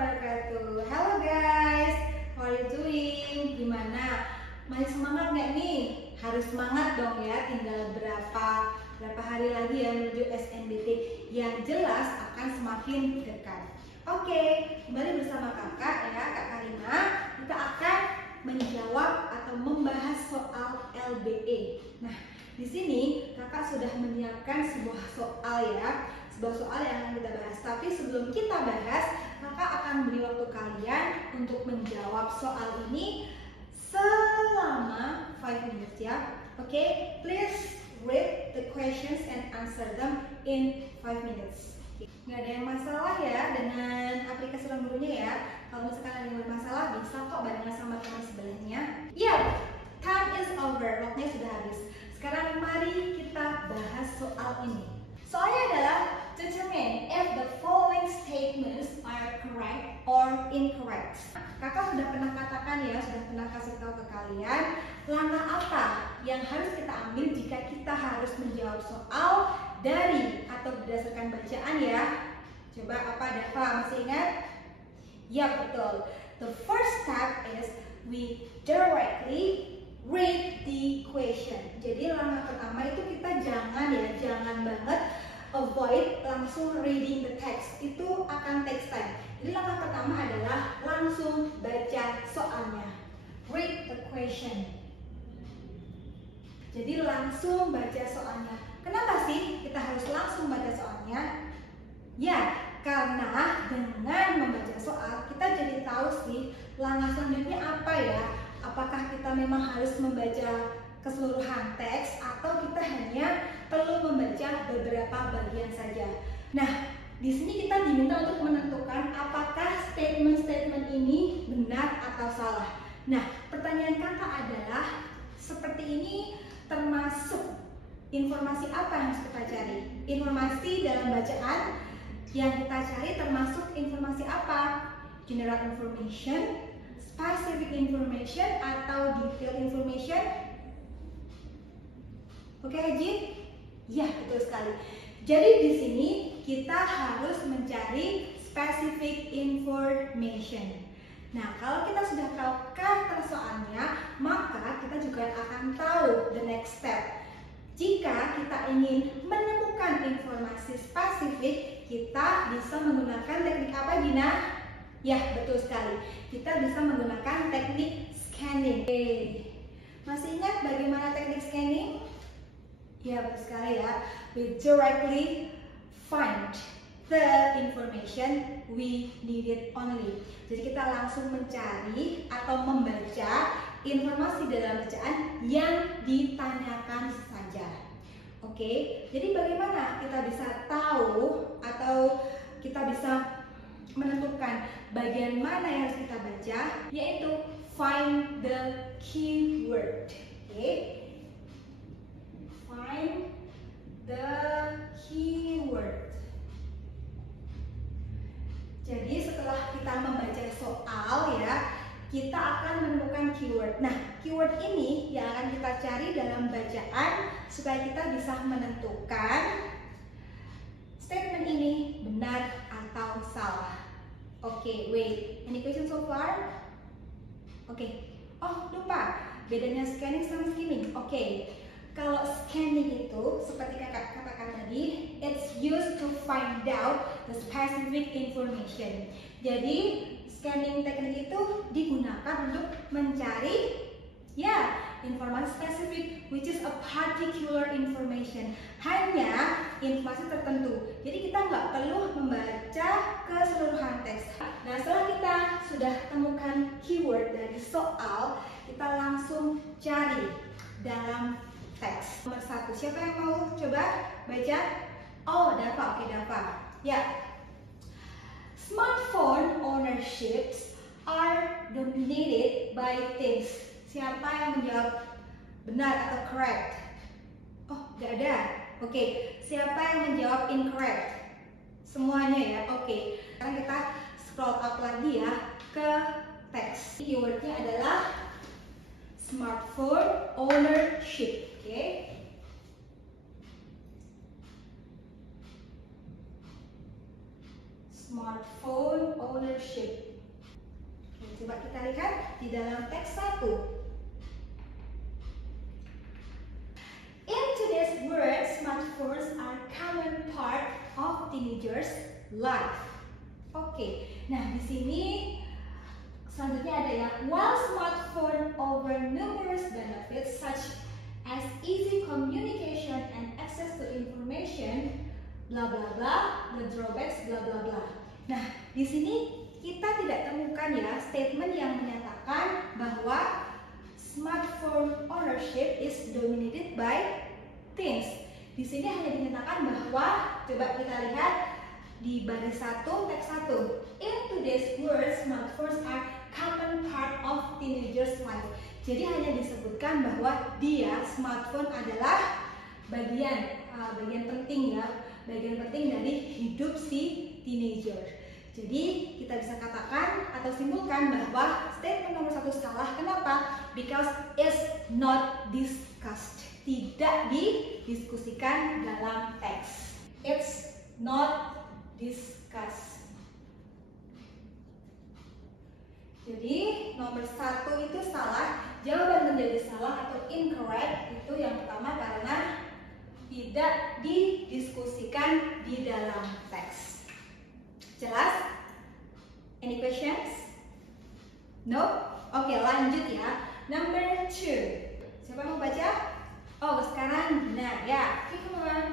wabarakatuh. Halo guys, how are you doing? Gimana? Masih semangat nggak nih? Harus semangat dong ya. Tinggal berapa hari lagi ya menuju SNBT yang jelas akan semakin dekat. Oke, kembali bersama kakak ya, Kak Karina. Kita akan menjawab atau membahas soal LBE. Nah, di sini kakak sudah menyiapkan sebuah soal ya. Sebuah soal yang akan kita bahas. Tapi sebelum kita bahas, kakak akan beri waktu kalian untuk menjawab soal ini selama 5 minutes ya. Oke, please read the questions and answer them in 5 minutes. Nggak ada yang masalah ya dengan aplikasi Ruang Gurunya ya. Kalau misalkan ada yang bermasalah, bisa kok barengan sama teman sebelahnya. Ya, time is over, waktunya sudah habis. Sekarang mari kita bahas soal ini. Soalnya adalah determine if the following statements are correct or incorrect. Kakak sudah pernah katakan ya, sudah pernah kasih tahu ke kalian langkah apa yang harus kita ambil jika kita harus menjawab soal dari atau berdasarkan bacaan ya. Coba apa Dava, masih ingat? Ya betul. The first step is we directly read the question. Jadi langkah pertama itu kita jangan banget avoid langsung reading the text. Itu akan take time. Jadi langkah pertama adalah langsung baca soalnya. Read the question. Jadi langsung baca soalnya. Kenapa sih kita harus langsung baca soalnya? Ya, karena dengan membaca soal kita jadi tahu sih langkah selanjutnya apa ya. Apakah kita memang harus membaca keseluruhan teks atau kita hanya perlu membaca beberapa bagian saja. Nah, di sini kita diminta untuk menentukan apakah statement-statement ini benar atau salah. Nah, pertanyaan kakak adalah seperti ini termasuk informasi apa yang harus kita cari? Informasi dalam bacaan yang kita cari termasuk informasi apa? General information, specific information, atau detailed information? Oke, Haji? Ya, betul sekali. Jadi di sini kita harus mencari specific information. Nah, kalau kita sudah tahu karakter soalnya, maka kita juga akan tahu the next step. Jika kita ingin menemukan informasi spesifik, kita bisa menggunakan teknik apa, Gina? Ya, betul sekali. Kita bisa menggunakan teknik scanning. Oke. Masih ingat bagaimana teknik scanning? Ya, betul sekali ya. We directly find the information we needed only. Jadi kita langsung mencari atau membaca informasi dalam bacaan yang ditanyakan saja. Oke, jadi bagaimana kita bisa tahu atau kita bisa menentukan bagian mana yang harus kita baca? Yaitu find the keyword. Oke, find the keyword. Jadi setelah kita membaca soal ya, kita akan menemukan keyword. Nah, keyword ini yang akan kita cari dalam bacaan supaya kita bisa menentukan statement ini benar atau salah. Oke, wait. Any question so far? Oke. Oh, lupa. Bedanya scanning sama skimming. Oke. Kalau scanning itu seperti kakak katakan tadi, it's used to find out the specific information. Jadi scanning teknik itu digunakan untuk mencari ya informasi spesifik, which is a particular information. Hanya informasi tertentu. Jadi kita nggak perlu membaca keseluruhan teks. Nah, setelah kita sudah temukan keyword dari soal, kita langsung cari dalam teks. Nomor 1, siapa yang mau coba baca? Oh, Dava. Oke, Dava. Ya. Smartphone ownerships are dominated by teens. Siapa yang menjawab benar atau correct? Oh, nggak ada. Oke, siapa yang menjawab incorrect? Semuanya ya. Oke. Sekarang kita scroll up lagi ya ke teks. Keywordnya adalah smartphone ownership. Oke. smartphone ownership. Coba kita lihat di dalam teks 1. In today's world, smartphones are common part of teenagers' life. Oke, nah di sini selanjutnya ada ya, while smartphone offer numerous benefits such as easy communication and access to information, bla bla bla, the drawbacks bla bla bla. Nah, di sini kita tidak temukan ya statement yang menyatakan bahwa smartphone ownership is dominated by teens. Di sini hanya dinyatakan bahwa, coba kita lihat di baris 1, teks 1. In today's world, smartphones are common part of teenagers' life. Jadi hanya disebutkan bahwa dia, smartphone adalah bagian penting ya, bagian penting dari hidup si teenager. Jadi kita bisa katakan atau simpulkan bahwa statement nomor 1 salah. Kenapa? Because it's not discussed. Tidak didiskusikan dalam teks. It's not discussed. Jadi nomor 1 itu salah. Jawaban menjadi salah atau incorrect itu yang pertama karena tidak didiskusikan di dalam teks. Jelas? Any questions? No? Oke, lanjut ya. Number 2. Siapa mau baca? Oh, sekarang benar ya. Come on.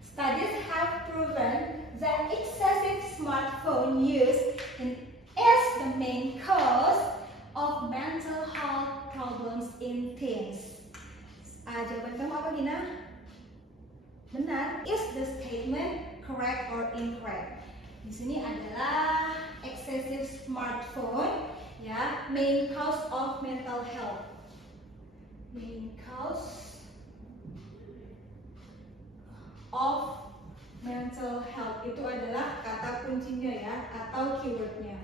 Studies have proven that excessive smartphone use is the main cause of mental health problems in teens. Jawaban kamu apa, Gina? Benar. Is the statement correct or incorrect? Di sini adalah excessive smartphone ya, main cause of mental health. Main cause of mental health itu adalah kata kuncinya ya, atau keywordnya.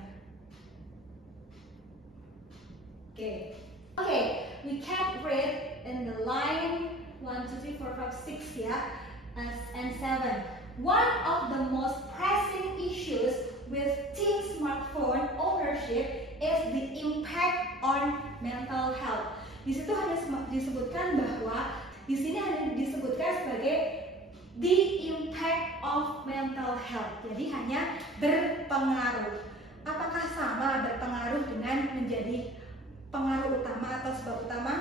Oke, we can read in the line 1, 2, 3, 4, 5, 6 ya, and 7. One of the most pressing issues with teen smartphone ownership is the impact on mental health. Di situ hanya disebutkan bahwa di sini hanya disebutkan sebagai the impact of mental health. Jadi hanya berpengaruh. Apakah sama berpengaruh dengan menjadi pengaruh utama atau sebab utama?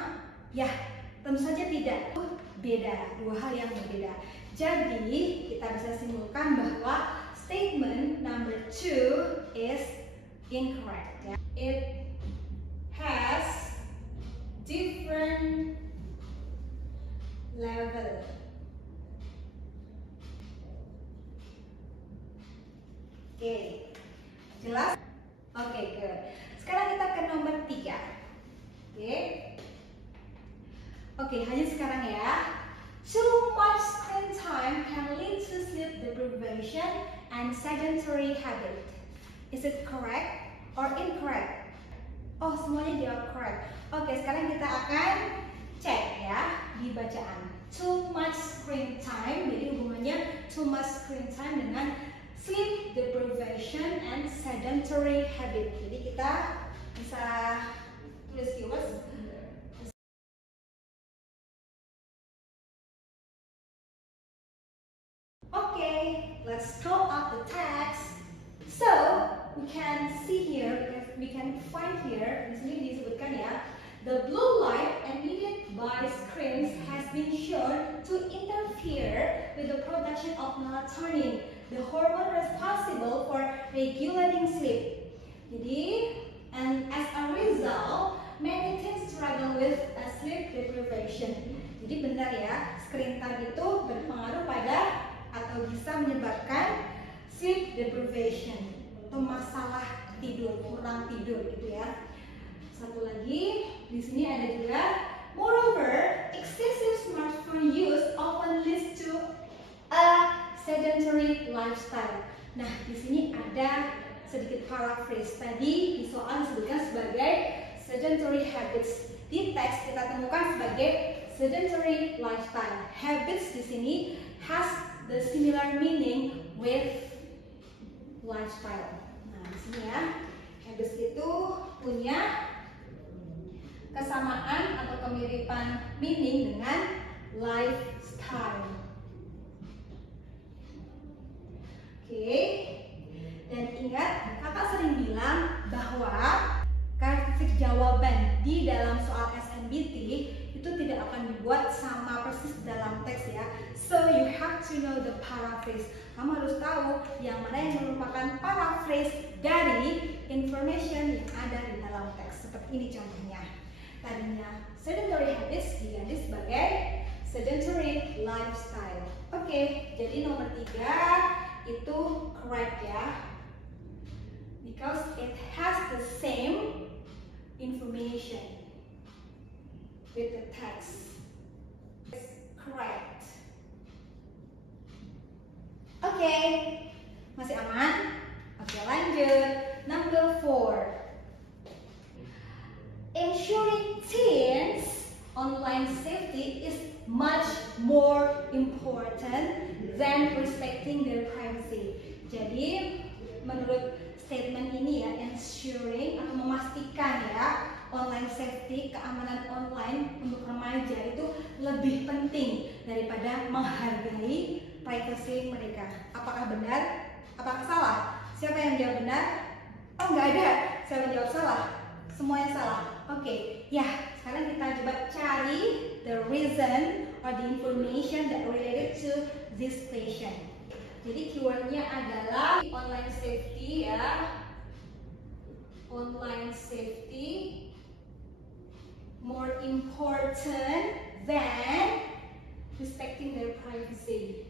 Ya, tentu saja tidak. Beda, dua hal yang berbeda. Jadi kita bisa simpulkan bahwa statement number 2 is incorrect. Ya. It has different level. Oke, jelas? Oke, good. Sekarang kita ke nomor 3. Oke, lanjut sekarang ya. Too much screen time can lead to sleep deprivation and sedentary habit. Is it correct or incorrect? Oh, semuanya jawab correct. Oke, sekarang kita akan cek ya di bacaan. Too much screen time, jadi hubungannya too much screen time dengan sleep deprivation and sedentary habit. Jadi kita bisa tulis keywords. Okay, let's scroll up the text. So we can see here, we can find here, di sini disebutkan ya, the blue light emitted by screens has been shown to interfere with the production of melatonin, the hormone responsible for regulating sleep. Jadi, and as a result, many teens struggle with sleep deprivation. Jadi benar ya, screen time itu berpengaruh pada atau bisa menyebabkan sleep deprivation atau masalah tidur, kurang tidur gitu ya. Satu lagi, di sini ada juga, moreover, excessive smartphone use often leads to a sedentary lifestyle. Nah, di sini ada sedikit paraphrase. Tadi di soal disebutkan sebagai sedentary habits. Di teks kita temukan sebagai sedentary lifestyle. Habits di sini has the similar meaning with lifestyle. Nah, di sini ya, habits itu punya kesamaan atau kemiripan meaning dengan lifestyle. Oke, dan ingat, kakak sering bilang bahwa karakteristik jawaban di dalam soal SNBT itu tidak akan dibuat sama persis dalam teks ya. So you have to know the paraphrase. Kamu harus tahu yang mana yang merupakan paraphrase dari information yang ada di dalam teks. Seperti ini contohnya. Tadinya sedentary habits diganti sebagai sedentary lifestyle. Oke, jadi nomor 3 itu correct ya, because it has the same information with the text. It's correct. Oke, masih aman? Oke, lanjut. Number 4. Ensuring teens' online safety is much more important than respecting their privacy. Jadi, menurut statement ini ya, ensuring atau memastikan ya, online safety, keamanan online untuk remaja itu lebih penting daripada menghargai privacy mereka. Apakah benar? Apakah salah? Siapa yang jawab benar? Oh, nggak ada. Siapa yang jawab salah? Semuanya salah. Oke, ya, sekarang kita coba cari the reason or the information that related to this question. Jadi keywordnya adalah online safety ya. Online safety more important than respecting their privacy.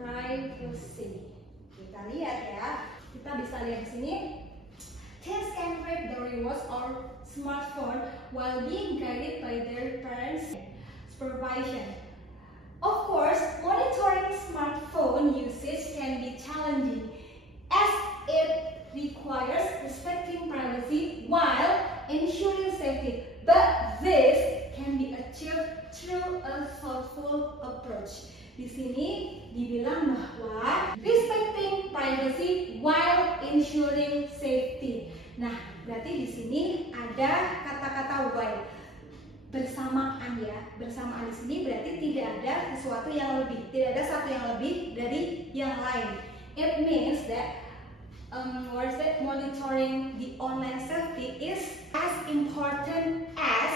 Privacy. Kita lihat ya. Kita bisa lihat di sini. Teens can reap the rewards of smartphone while being guided by their parents' supervision. Of course, monitoring smartphone usage can be challenging as it requires respecting privacy while ensuring safety. But this can be achieved through a thoughtful approach. Di sini dibilang bahwa respecting privacy while ensuring safety. Nah, berarti di sini ada kata-kata while, bersamaan ya. Bersamaan di sini berarti tidak ada sesuatu yang lebih, tidak ada satu yang lebih dari yang lain. It means that monitoring the online safety is as important as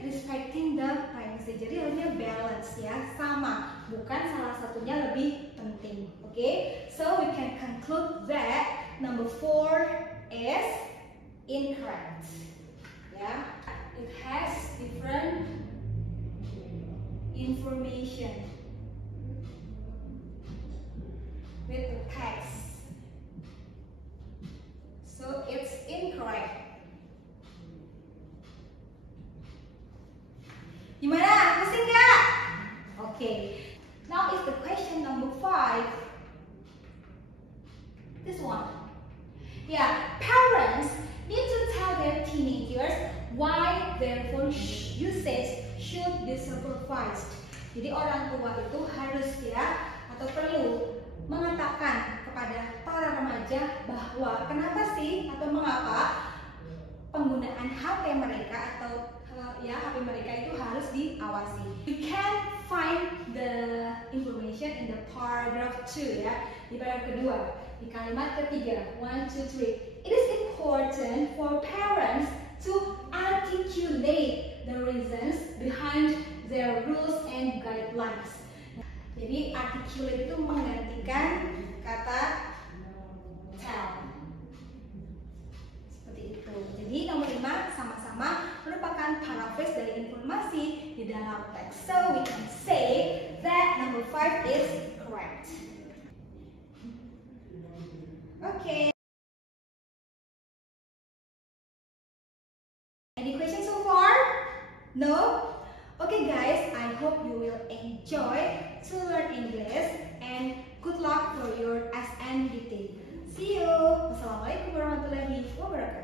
respecting the privacy. Jadi harusnya balance ya, sama, bukan salah satunya lebih penting. Okay, so we can conclude that number 4 is incorrect. Yeah, it has different information with the text, so it's incorrect. Gimana? Pusing nggak? Okay. Now is the question number 5. This one. Yeah, parents need to tell their teenagers why their phone usage should be supervised. Jadi orang tua itu harus ya, atau perlu mengatakan kepada para remaja bahwa kenapa sih atau mengapa penggunaan HP mereka atau ya HP mereka itu harus diawasi. You can find the information in the paragraph 2 ya, di paragraf kedua, di kalimat ketiga. 1, 2, 3. It is important for parents to articulate the reasons behind their rules and guidelines. Jadi articulate itu menggantikan kata tell. Seperti itu. Jadi nomor 5 sama-sama merupakan paraphrase dari informasi di dalam teks. So we can say that number 5 is correct. Okay. Any questions so far? No? Okay guys, I hope you will enjoy to learn English and good luck for your SNBT. See you. Wassalamualaikum warahmatullahi wabarakatuh.